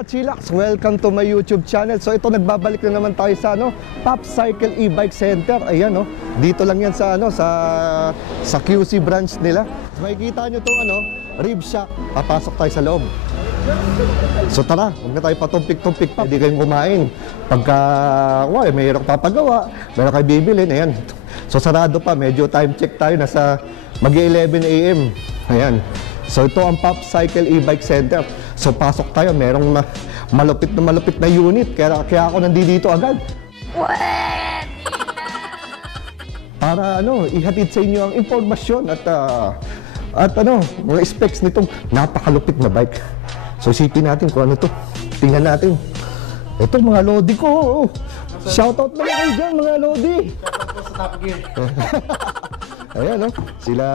Kachilax, welcome to my YouTube channel. So ito, nagbabalik na naman tayo sa Popcycle e-bike center. Ayan, dito lang yan sa sa QC branch nila. Makikita nyo itong rib shack. Papasok tayo sa loob. So tara, huwag na tayo patumpik-tumpik pa. Hindi kayong kumain. Pagka may hirap papagawa, meron kayo bibilin. Ayan. So sarado pa, medyo time check tayo. Nasa mag-11 AM. Ayan. So ito ang Popcycle e-bike center. So pasok tayo, merong malupit na unit. Kaya ako nandito agad. Para ihatid sa inyo ang impormasyon at mga specs nitong napakalupit na bike. So isipin natin kung ano to. Tingnan natin. Ito mga lodi ko. Shoutout naman kayo dyan mga lodi. Shoutout po sa Top Gear. Ayan sila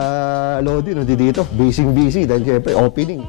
lodi dito. Busy dahil syempre opening.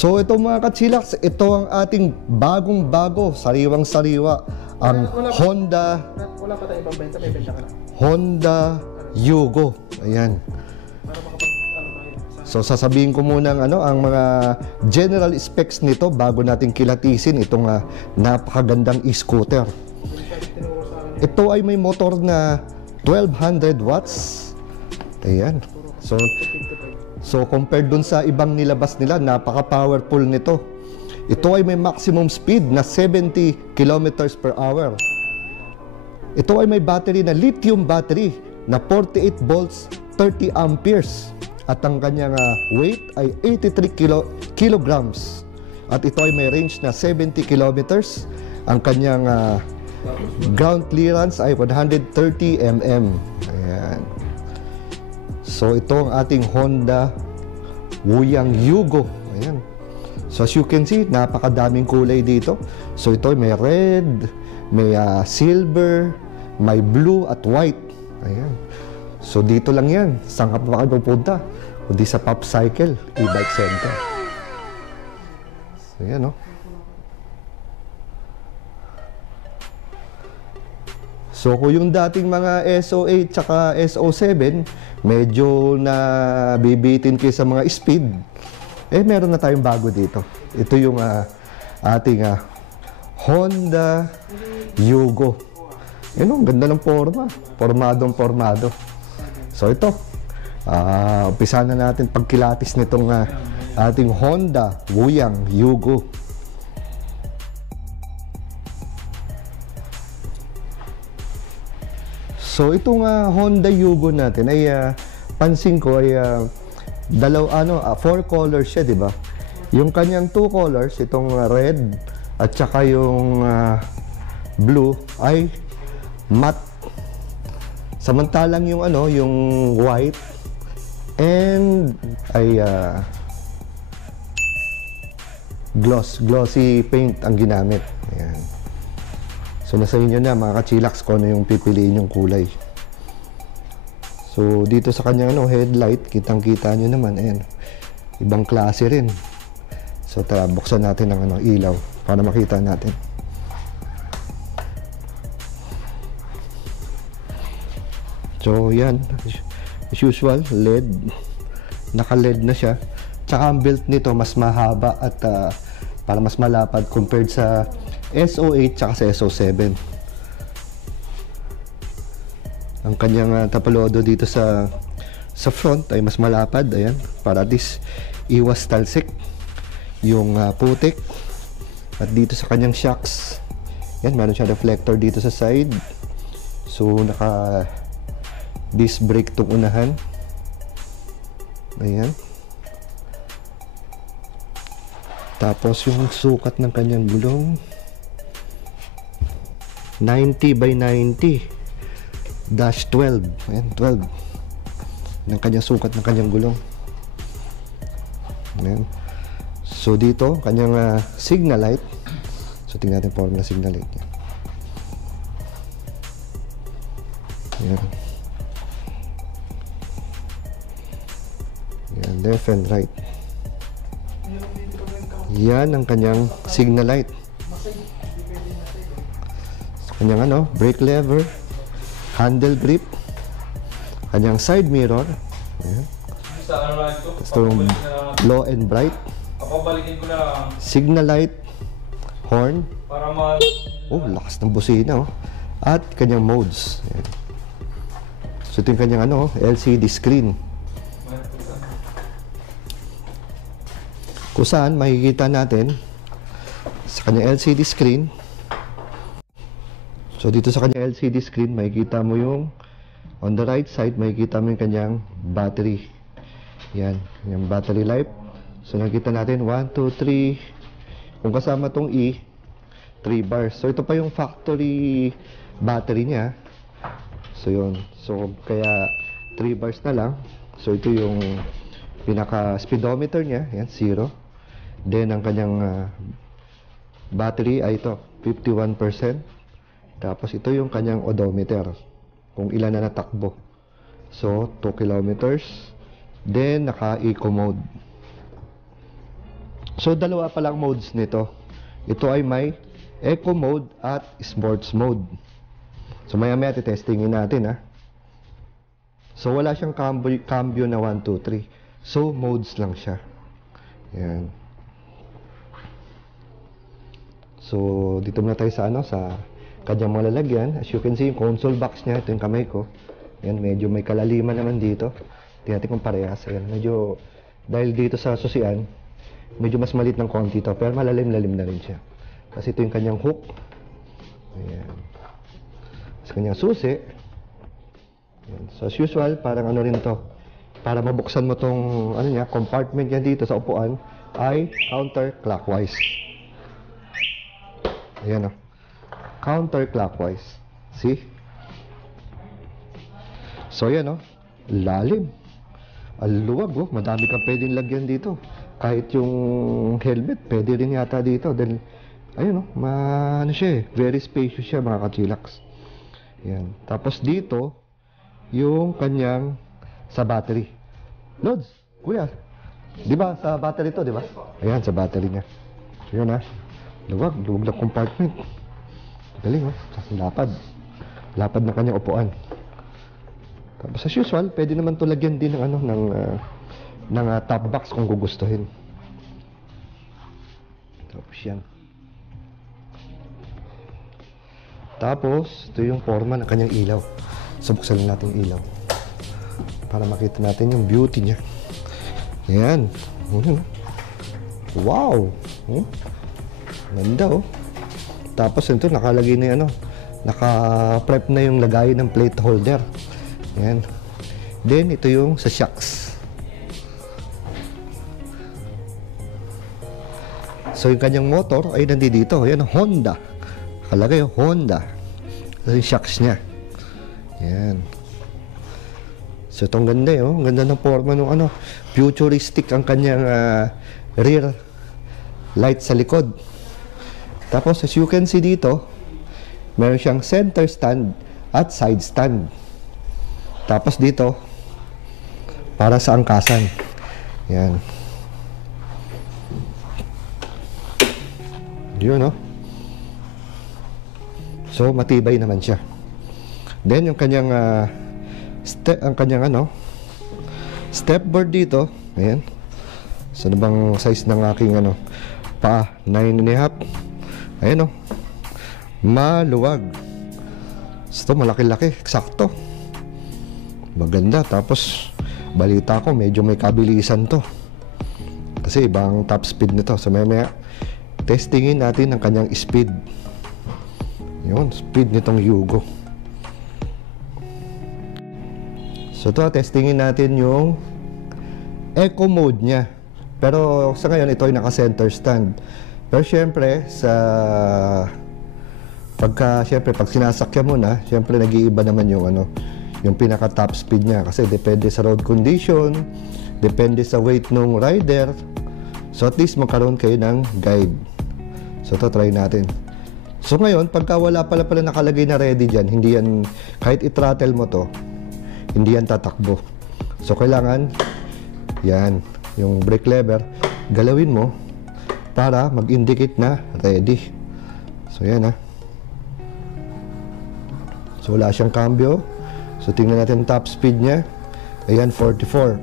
So ito mga kachilax, ito ang ating bagong-bago, sariwang-sariwa, ang Honda. Wala pa tayong ibang benta, may benta ka na. Honda Yugo. Ayan. So sasabihin ko muna ang mga general specs nito bago natin kilatisin itong napakagandang e-scooter. Ito ay may motor na 1200 watts. Ayan. So compared dun sa ibang nilabas nila, napaka-powerful nito. Ito ay may maximum speed na 70 kilometers per hour. Ito ay may battery na lithium battery na 48 volts, 30 amperes. At ang kanyang weight ay 83 kilograms. At ito ay may range na 70 kilometers. Ang kanyang ground clearance ay 130 mm. Ayan. So ito ang ating Honda Wuyang Yugo. Ayan. So as you can see, napakadaming kulay dito. So ito may red, may silver, may blue at white. Ayan. So dito lang yan. Saan ka pa kayo pupunta? Kundi sa Popcycle e-bike center. So yan So kung yung dating mga SO8 tsaka SO7, medyo nabibitin kayo sa mga speed, meron na tayong bago dito. Ito yung ating Honda Yugo. Ang ganda ng forma. Formadong-formado. So ito, umpisa na natin pagkilatis nitong ating Honda Wuyang Yugo. So itong Honda Yugo natin ay pansin ko ay 4 colors siya, di ba? Yung kanyang 2 colors, itong red at saka yung blue ay matte. Samantalang yung yung white and ay glossy paint ang ginamit. Ayan. So nasa inyo na mga ka-chillax kung ano yung pipiliin yung kulay. So dito sa kanyang headlight, kitang-kita nyo naman, ayan. Ibang klase rin. So tara, buksan natin ang ilaw para makita natin. So yan, as usual, LED. Naka-LED na siya. Tsaka ang build nito mas mahaba at para mas malapad compared sa SO8 tsaka sa SO7. Ang kanyang tapalodo dito sa front ay mas malapad, ayan, para at least iwas talsik yung putik. At dito sa kanyang shocks, yan, meron siya reflector dito sa side. So naka disc brake tong unahan. Ayan. Tapos yung sukat ng kanyang gulong 90 by 90 dash 12. Ayan, 12 ng kanyang sukat ng kanyang gulong. Ayan. So dito kanyang signal light. So tingnan natin form ng signal light niya. Ayan. Ayan, left and right. Yan ang kanyang signal light. So, kanyang brake lever, handle grip, kanyang side mirror. Ayan. Ito yung low and bright. Signal light, horn. Oh, lakas ng busina, oh. At kanyang modes. Ayan. So ito yung kanyang LCD screen. Kung saan makikita natin sa kanyang LCD screen. So dito sa kanyang LCD screen, makikita mo yung on the right side, makikita mo yung kanyang battery. Yan, yung battery life. So nakikita natin 1, 2, 3. Kung kasama tong E, 3 bars. So ito pa yung factory battery niya. So yun. So kaya 3 bars na lang. So ito yung pinaka speedometer niya. Yan, 0. Then ang kanyang battery ay ito, 51%. Tapos ito yung kanyang odometer, kung ilan na natakbo. So 2 kilometers. Then naka eco mode. So dalawa pa lang modes nito. Ito ay may eco mode at sports mode. So maya-maya testingin natin, ha. So wala siyang cambio na 1, 2, 3. So modes lang siya. Yan. So dito muna tayo sa sa kanyang mga lalagyan. As you can see, yung console box niya, ito yung kamay ko. Yan, medyo may kalaliman naman dito. Tingnan natin kung parehas. Ayan, medyo, dahil dito sa susian, medyo mas malit ng konti to, pero malalim-lalim na rin siya. Kasi ito yung kanyang hook. Ayan. Sa kanyang susi. Ayan. So as usual, parang rin to. Para mabuksan mo tong compartment niya dito sa upuan, ay counterclockwise. Ayan, counterclockwise. See? So yan, lalim. Ang luwag, madami kang pwedeng lagyan dito. Kahit yung helmet, pwede rin yata dito. Dahil, ayun, siya, very spacious siya, mga ka-chillax. Yan. Tapos dito, yung kanyang sa battery. Lods, kuya, di ba sa battery to, di ba? Ayan, sa battery niya. So yun, luwag na compartment. Galing, lapad. Lapad ng kanyang upuan. Tapos as usual, pwede naman to lagyan din ng ng top box kung gugustuhin. Tapos yan. Tapos, ito yung forma ng kanyang ilaw. So, buksan lang natin yung ilaw. Para makita natin yung beauty niya. Ayan. Wow! Ganda, Tapos, ito, nakalagay na yung naka-prep na yung lagay ng plate holder. Ayan. Then, ito yung sa shocks. So, yung kanyang motor ay nandito. Ayan, Honda. Nakalagay, Honda. Ito yung shocks niya. Ayan. So, itong ganda, Ang ganda ng forma ng futuristic ang kanyang rear light sa likod. Tapos as you can see dito, meron siyang center stand at side stand. Tapos dito, para sa angkasan. Yan. Yun, no? So, matibay naman siya. Then, yung kanyang step board dito. Ayan. So, ano bang size ng aking paa? 9.5. Ayan, no? Maluwag. So, malaki-laki. Eksakto. Maganda. Tapos, balita ko, medyo may kabilisan to. Kasi, ibang top speed nito. So, maya testingin natin ang kanyang speed. Yun, speed nitong Yugo. So, ito, testingin natin yung eco mode niya. Pero, sa ngayon, ito ay naka-center stand. Pero, syempre, pag sinasakyan mo na, syempre, nag-iiba naman yung pinaka-top speed niya. Kasi, depende sa road condition, depende sa weight ng rider. So, at least, magkaroon kayo ng guide. So, ito, try natin. So, ngayon, pagka wala pala nakalagay na ready dyan, hindi yan, kahit i-throttle mo to, hindi yan tatakbo. So, kailangan, yan, yung brake lever, galawin mo para mag-indicate na ready. So, yan, ha. So, wala siyang cambio. So, tingnan natin top speed niya. Ayan, 44.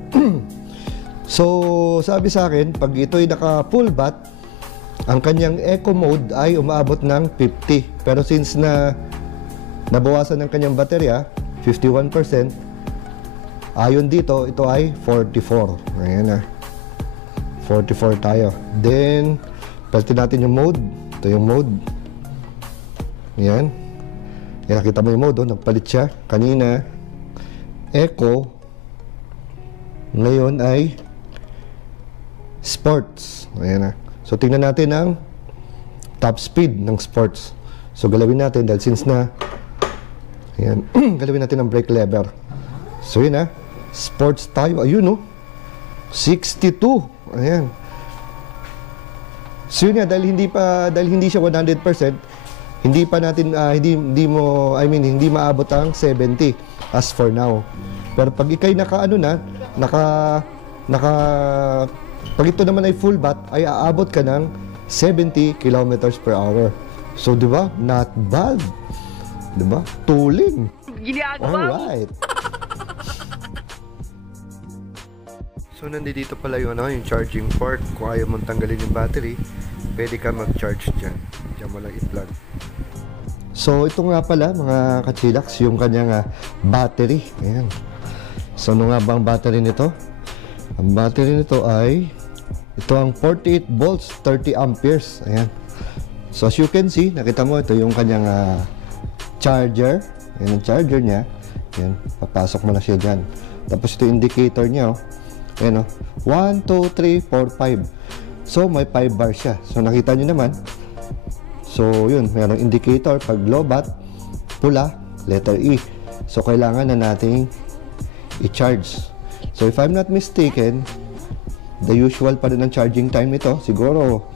So, sabi sa akin, pag ito'y naka-full bat, ang kanyang eco mode ay umaabot ng 50. Pero since nabawasan ng kanyang baterya, 51%, ayon dito, ito ay 44. Ayan na. 44 tayo. Then, palitin natin yung mode. Ito yung mode. Ayan. Ayan, nakita mo yung mode. Nagpalit siya. Kanina, eco. Ngayon ay sports. Ayan na. So, tingnan natin ang top speed ng sports. So, galawin natin dahil since ayan, galawin natin ang brake lever. So, yun na. Sports tayo. Ayun, no? 62. Ayan. So, yun nga, dahil hindi siya 100%, hindi pa natin, hindi maabot ang 70 as for now. Pero pag ikay pag ito naman ay full bat, ay aabot ka ng 70 kilometers per hour. So, di ba? Not bad. Di ba? Tuling. Alright. So, nandito pala yung charging port. Kung ayaw mong tanggalin yung battery, pwede ka mag-charge dyan. Diyan mo lang i-plug. So, ito nga pala, mga kachilax, yung kanyang battery. Ayan. So, ano nga ba ang battery nito? Ang battery nito ay ito ang 48 volts, 30 amperes. Ayan. So, as you can see, nakita mo, ito yung kanyang charger. Ayan ang charger niya. Ayan, papasok mo na siya dyan. Tapos ito yung indicator niya. Ayan, 1, 2, 3, 4, 5. So, may 5 bar siya. So, nakita nyo naman. So, yun, mayroong indicator. Pag low bat, pula, letter E. So, kailangan na nating i-charge. So, if I'm not mistaken, the usual pa rin ang charging time nito, siguro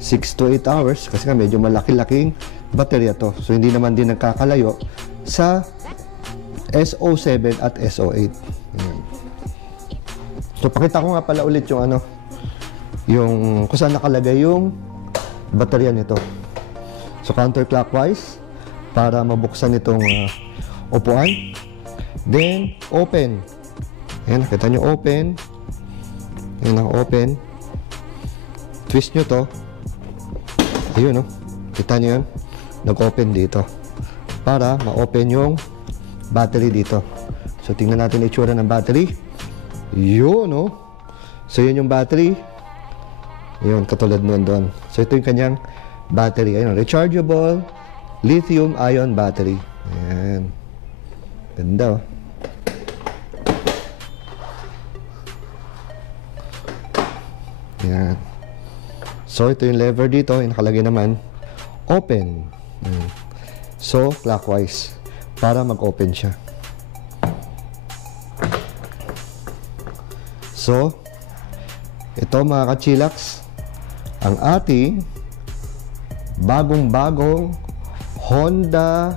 6 to 8 hours kasi nga medyo malaki-laking baterya to. So, hindi naman din nagkakalayo sa SO7 at SO8. Ayan. So, pakita ko nga pala ulit yung kung saan nakalagay yung baterya nito. So, counterclockwise para mabuksan itong upuan. Then, open. Ayan, nakita nyo, open. Ayan ang open. Twist nyo to. Ayun, no? Kita nyo yan? Nag-open dito. Para ma-open yung battery dito. So, tingnan natin ang itsura ng battery. Yun, no? So, yun yung battery. Yun, katulad nun doon. So, ito yung kanyang battery. Ayun, rechargeable lithium-ion battery. Ayan. Ganda, oh. Ayan. So, ito yung lever dito. Yung nakalagay naman, open. Ayan. So, clockwise. Para mag-open siya. So, ito mga kachilax ang ating bagong-bagong Honda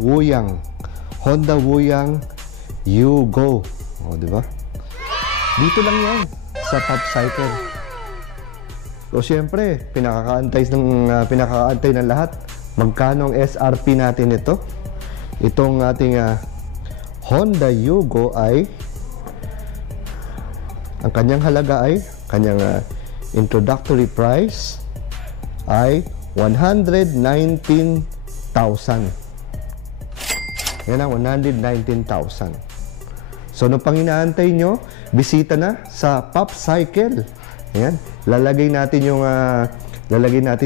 Wuyang. Honda Wuyang Yugo. O, di ba? Dito lang yan sa Pop Cycle. So, syempre, pinakakaantay ng lahat. Magkano ang SRP natin ito? Itong ating Honda Yugo ay ang kanyang halaga ay kanyang introductory price ay 119,000. Yan ang 119,000. So, nung pang inaantay nyo, bisita na sa Pop Cycle. Ayan, lalagay natin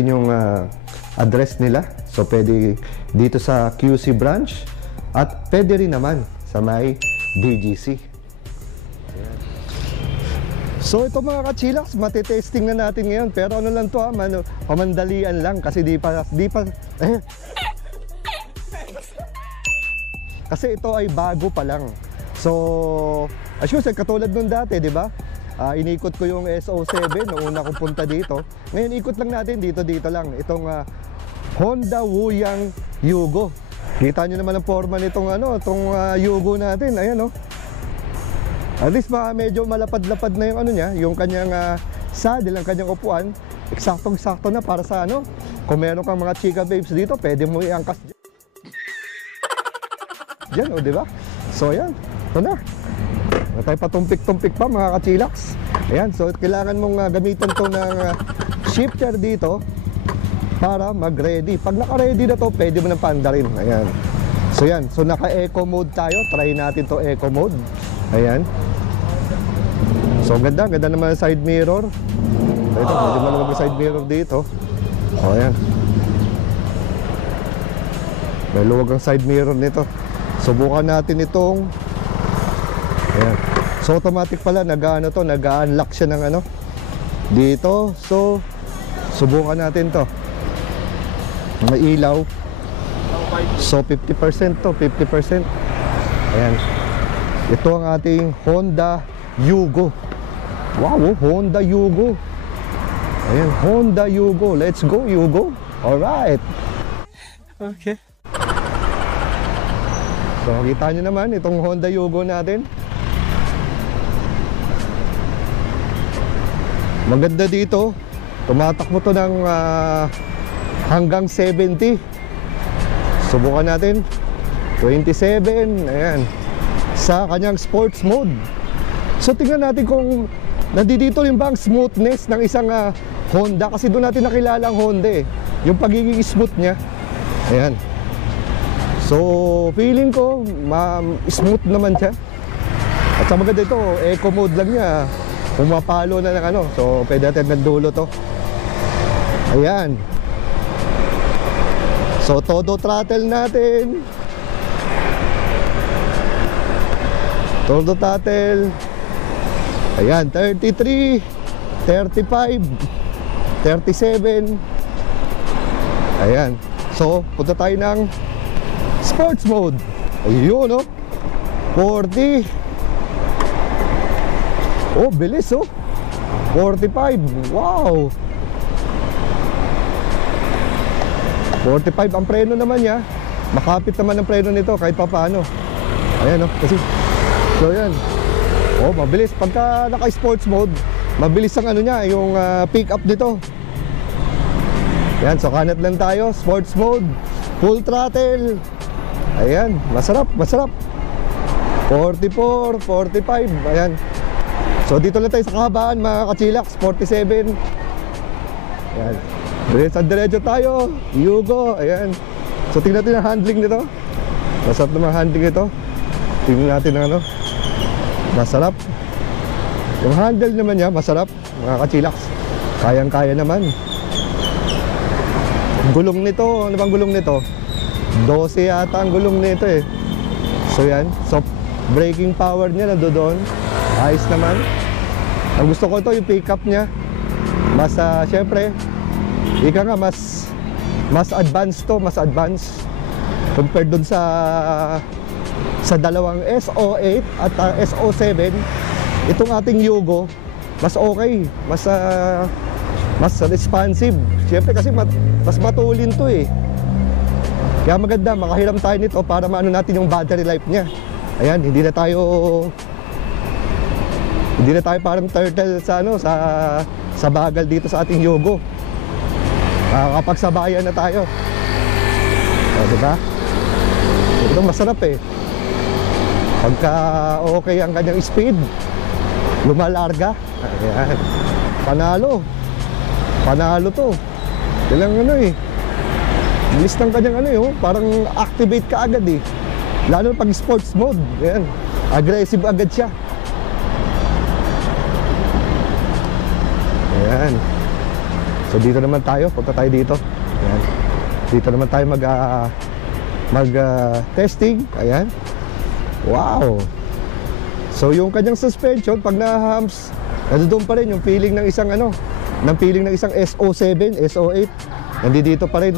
yung address nila. So, pwede dito sa QC branch at pwede rin naman sa may BGC. Ayan. So, ito mga ka-chillax, matitesting na natin ngayon. Pero ano lang to pamandalian lang kasi kasi ito ay bago pa lang. So, as usual, katulad nung dati, di ba? Inikot ko yung SO7 noong una kong punta dito. Ngayon, ikot lang natin dito lang. Itong Honda Wuyang Yugo. Kita nyo naman ang forma nitong Yugo natin. Ayan, oh. At least medyo malapad-lapad na yung niya, yung kanyang saddle, ang kanyang upuan. Eksaktong-eksakto na para sa kung meron kang mga chika babes dito, pwede mo iangkas dyan, oh, di ba? So, ayan. Ito na. Tayo patumpik-tumpik pa mga ka-chillax. Ayan, so kailangan mong gamitan to ng shifter dito para mag-ready. Pag naka-ready na to, pwede mo nang paandarin. Ayan. So yan, so naka-eco mode tayo. Try natin to eco mode. Ayan. So ganda naman ang side mirror. Ito, pwede mo naman side mirror dito. O ayan. May luwag ang side mirror nito. Subukan natin itong ayan. So automatic pala nag-unlock siya ng dito. So subukan natin to. May ilaw. So 50% to, 50%. Ayan. Ito ang ating Honda Yugo. Wow, Honda Yugo. Ayan, Honda Yugo. Let's go, Yugo. Alright. Okay. So kita nyo naman itong Honda Yugo natin. Maganda dito. Tumatakbo to ng hanggang 70. Subukan natin. 27. Ayan. Sa kanyang sports mode. So tingnan natin kung nandito rin ba ang smoothness ng isang Honda. Kasi doon natin nakilala ang Honda eh. Yung pagiging smooth niya. Ayan. So feeling ko smooth naman siya. At sa maganda ito, eco mode lang niya. Pumapalo na ng so pwede natin ng dulo to. Ayan. So todo throttle natin. Todo throttle. Ayan, 33, 35, 37. Ayan. So punta tayo ng sports mode. Ayun, 40. Oh, bilis, 45. Wow. 45 ang preno naman niya. Makapit naman ang preno nito kahit papaano. Ayan, kasi so yan. Oh, mabilis pagka naka-sports mode. Mabilis ang niya, yung pick up nito. Ayan, so kanat lang tayo. Sports mode, full throttle. Ayan, masarap. 44, 45. Ayan. So dito lang tayo sa kahabaan mga ka-chillax. 47. Ayan. Diretso tayo. Yugo. Ayan. So tingnan natin ang handling nito. Masarap naman ang handling nito. Tingnan natin ang masarap. Yung handle naman niya, masarap mga ka-chillax. Kayang-kaya naman. Gulong nito, ano bang gulong nito? 12 yata ang gulong nito eh. So yan, so braking power niya nandoon. Ayos naman. Ang gusto ko to yung pickup niya. Mas syempre, ika nga mas advanced to, mas advanced compared dun sa dalawang SO8 at SO7. Itong ating Yugo mas okay, mas responsive. Siyempre kasi mas matulin to eh. Kaya maganda, makahiram tayo nito para maano natin yung battery life niya. Ayan, hindi na tayo parang turtle sa sa bagal dito sa ating Yugo. Kapagsabayan na tayo. O, diba? Ito masarap eh. Pagka okay ang kanyang speed, lumalarga. Ayan. Panalo to. Kailang eh. Bilis ng kanyang parang activate ka agad eh. Lalo pag sports mode. Ayan. Aggressive agad siya. Ayan. So dito naman tayo, punta tayo dito. Ayan. Dito naman tayo mag-testing. Ayan. Wow. So yung kanyang suspension, pag na-humps, nandoon pa rin yung feeling ng isang SO7, SO8. Nandito pa rin.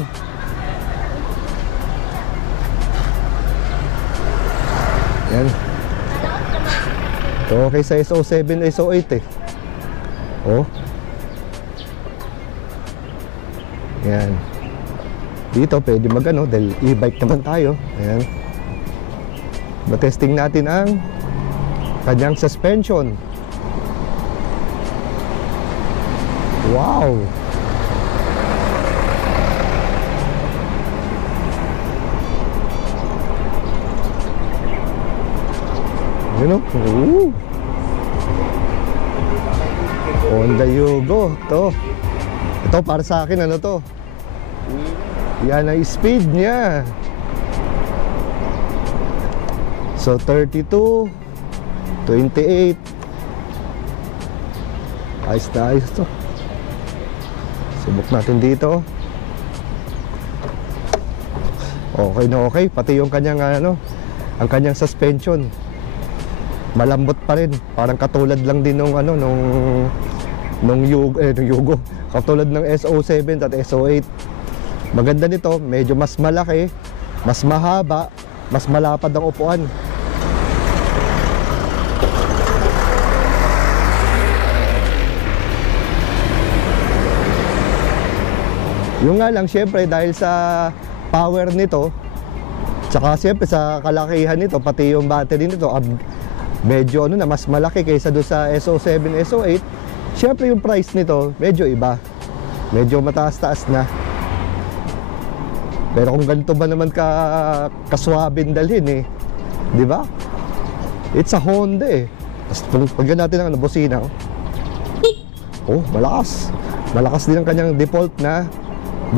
Ayan. So okay sa SO7, SO8 eh. Oh. Ayan. Dito pwede dahil e-bike naman tayo. Ayan. Matesting natin ang kanyang suspension. Wow. Honda Yugo to. Ito para sa akin to. Yan ang speed niya. So 32, 28. Ayos na ayos to. Subok natin dito. Okay na okay. Pati yung kanyang ang kanyang suspension. Malambot pa rin. Parang katulad lang din nung Yugo. Katulad ng SO7 at SO8. Maganda nito, medyo mas malaki, mas mahaba, mas malapad ang upuan. Yung nga lang, syempre dahil sa power nito, tsaka syempre sa kalakihan nito, pati yung battery nito, medyo mas malaki kaysa doon sa SO7, SO8. Syempre yung price nito, medyo iba. Medyo mataas-taas na. Pero kung ganito ba naman kaswabing dalhin di ba? It's a Honda eh. Tapos pagyan natin ang bosina. Oh, malakas. Malakas din ang kanyang default na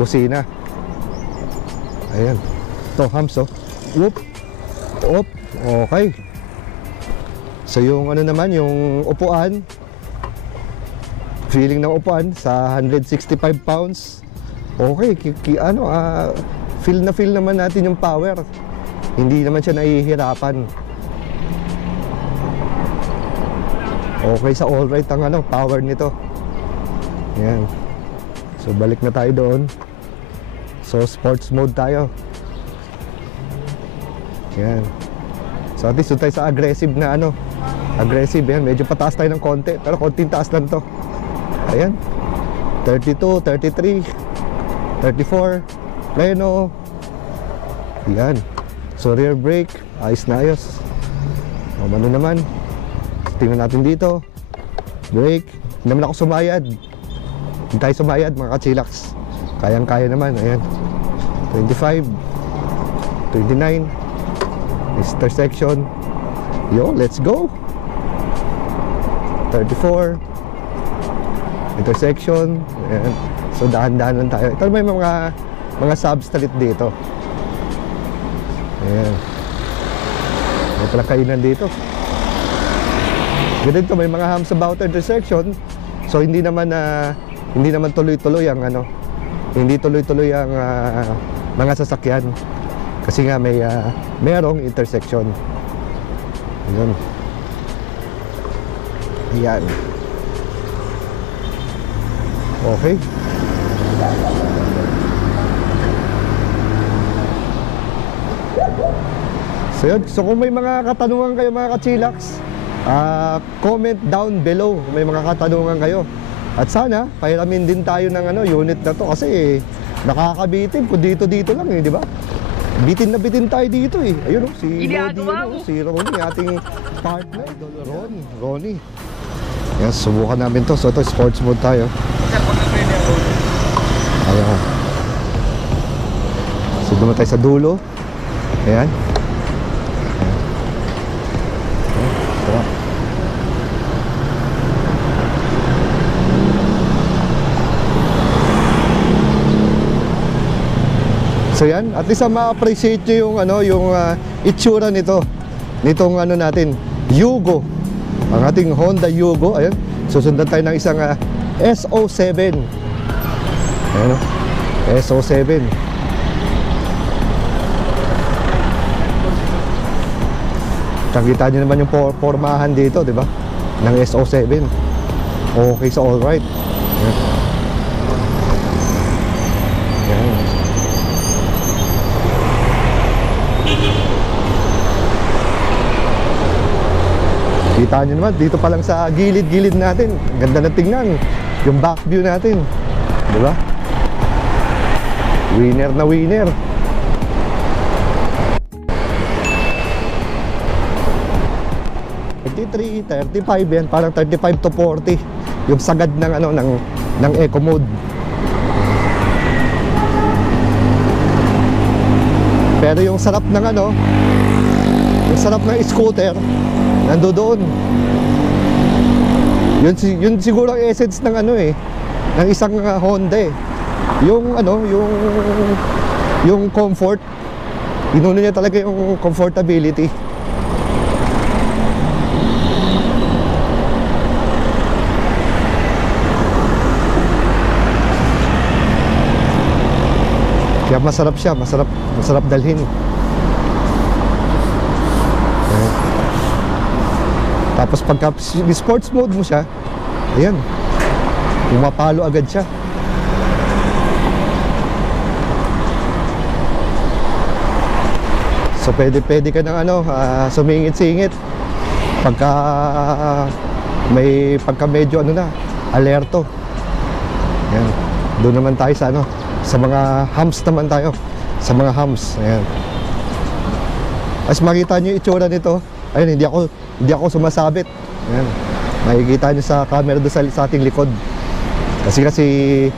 bosina. Ayan. Ito, hams Whoop. Oop. Okay. So yung naman, yung upuan, feeling ng upuan sa 165 pounds. Okay, feel naman natin yung power. Hindi naman siya nahihirapan. Okay sa all right ang power nito. Ayan. So balik na tayo doon. So sports mode tayo. Ayan. So at least tayo sa aggressive na aggressive yan. Medyo pataas tayo ng konti. Pero konting taas lang to. Ayan. 32, 33, 34, pleno. Yan. So rear brake, ayos na ayos. O naman. Tingnan natin dito. Brake. Hindi naman ako sumayad. Hindi tayo sumayad mga kachilax. Kayang-kaya naman. Ayan. 25, 29. Intersection. Yo, let's go. 34. Intersection. Ayan. So dahan-dahan lang tayo. Ito may mga substrait dito. Ayan. May pala kainan dito. Ganito may mga hams about intersection. So hindi naman tuloy-tuloy ang hindi tuloy-tuloy ang mga sasakyan. Kasi nga merong intersection. Ayan. Ayan. Okay. So yun, so kung may mga katanungan kayo mga kachilax, comment down below kung may mga katanungan kayo. At sana, pahiramin din tayo ng unit na to kasi nakakabitin kung dito lang di ba? Bitin na bitin tayo dito Ayun si Lodi, si Ronnie, ating partner. Ronnie. Yan, subukan namin to. So ito, sports mode tayo. Ayan. So dumaan tayo sa dulo. Ayan. Tara. So yan, at least ma-appreciate nyo yung itsura nitong natin, Yugo. Ang ating Honda Yugo, ayan. Susundan tayo ng isang SO7. Ayan, SO7. Kita nyo naman yung formahan dito, di ba? Ng SO7. Okay, so alright. Ayan. Ayan. Kita nyo naman, dito pa lang sa gilid-gilid natin. Ganda na tingnan. Yung back view natin. Diba? Winner na winner. $33, $35 yan. Parang 35 to 40. Yung sagad ng, ng eco mode. Pero yung sarap ng yung sarap ng scooter, nandoon. Yun siguro ang essence ng ng isang Honda yung comfort. Inuno niya talaga yung comfortability. Kaya masarap siya, masarap dalhin. Tapos pagka sports mode mo siya, ayan, pumapalo agad siya. So pwede ka ng sumingit-singit pagka medyo alerto. Ayan, doon naman tayo sa sa mga humps naman tayo, sa mga humps. Ayan. As makita nyo yung itsura nito, ayun, hindi ako sumasabit. Ayan. Makikita nyo sa camera doon sa ating likod. Kasi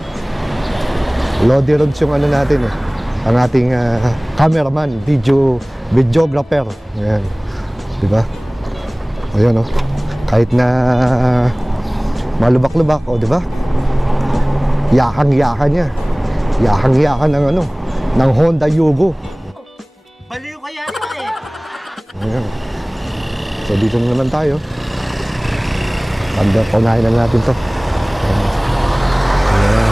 Lodi Rods yung natin ang ating cameraman, videographer. Ayan. Diba? Ayan kahit na malubak-lubak, diba? Yakang-yakan niya. Yakang-yakan ng Honda Yugo. Baliw kaya Ayan. So dito na naman tayo. Paunahin na natin to. Ayan.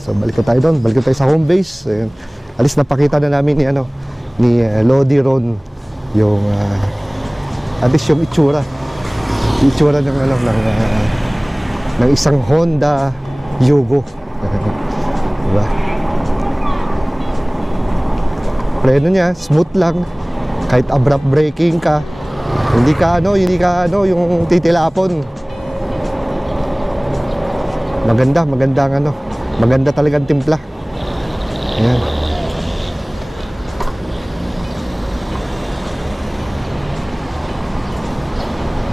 So balik tayo doon. Balik tayo sa home base. Ayan. Alis napakita na namin ni Lodi Ron yung at least yung itsura. Itsura ng isang Honda Yugo. Diba? Preno niya, smooth lang. Kahit abrupt braking ka, hindi ka yung titilapon. Maganda talagang timpla. Ayan.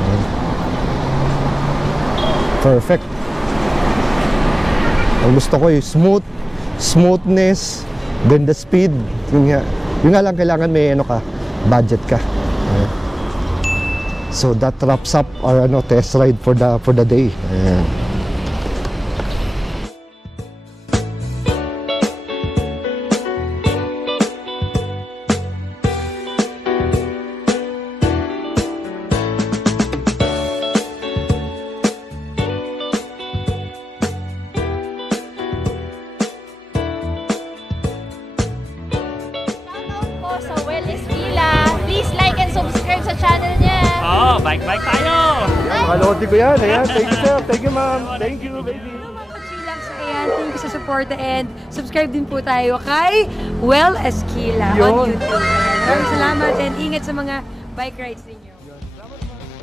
Ayan. Perfect. Ang gusto ko smoothness, then the speed. Yun nga lang kailangan may budget ka. So that wraps up our test ride for the day. Ayan. Sa Well Esquila. Please like and subscribe sa channel niya. Bike tayo! Kalodi ko yan. Ayan. Thank you, sir. Thank you, ma'am. Thank you, baby. Mga kachilang sa ayan, thank you sa support and subscribe din po tayo kay Well Esquila on Yun. YouTube. Ayan, maraming salamat and ingat sa mga bike rides ninyo. Yun. Salamat, ma'am.